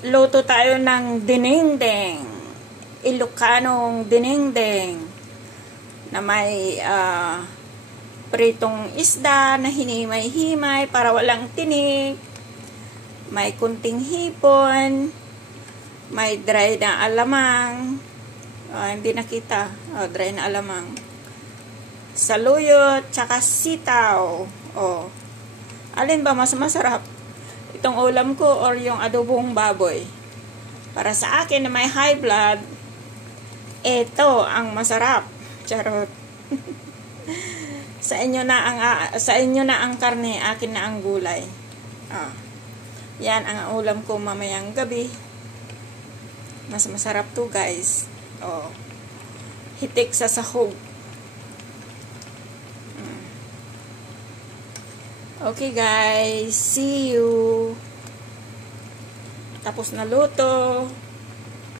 Luto tayo ng dinengdeng. Ilocanong dinengdeng na may pritong isda na hinimay-himay para walang tinik. May kunting hipon. May dry na alamang. Hindi nakita. Dry na alamang. Saluyot, tsaka sitaw. Alin ba mas masarap? Itong ulam ko or yung adobong baboy? Para sa akin na may high blood, ito ang masarap. Charot. Sa inyo na ang karne, akin na ang gulay. Yan ang ulam ko mamayang gabi. Mas masarap to, guys. Hitik sa sahog. Okay, guys. See you. Tapos na luto.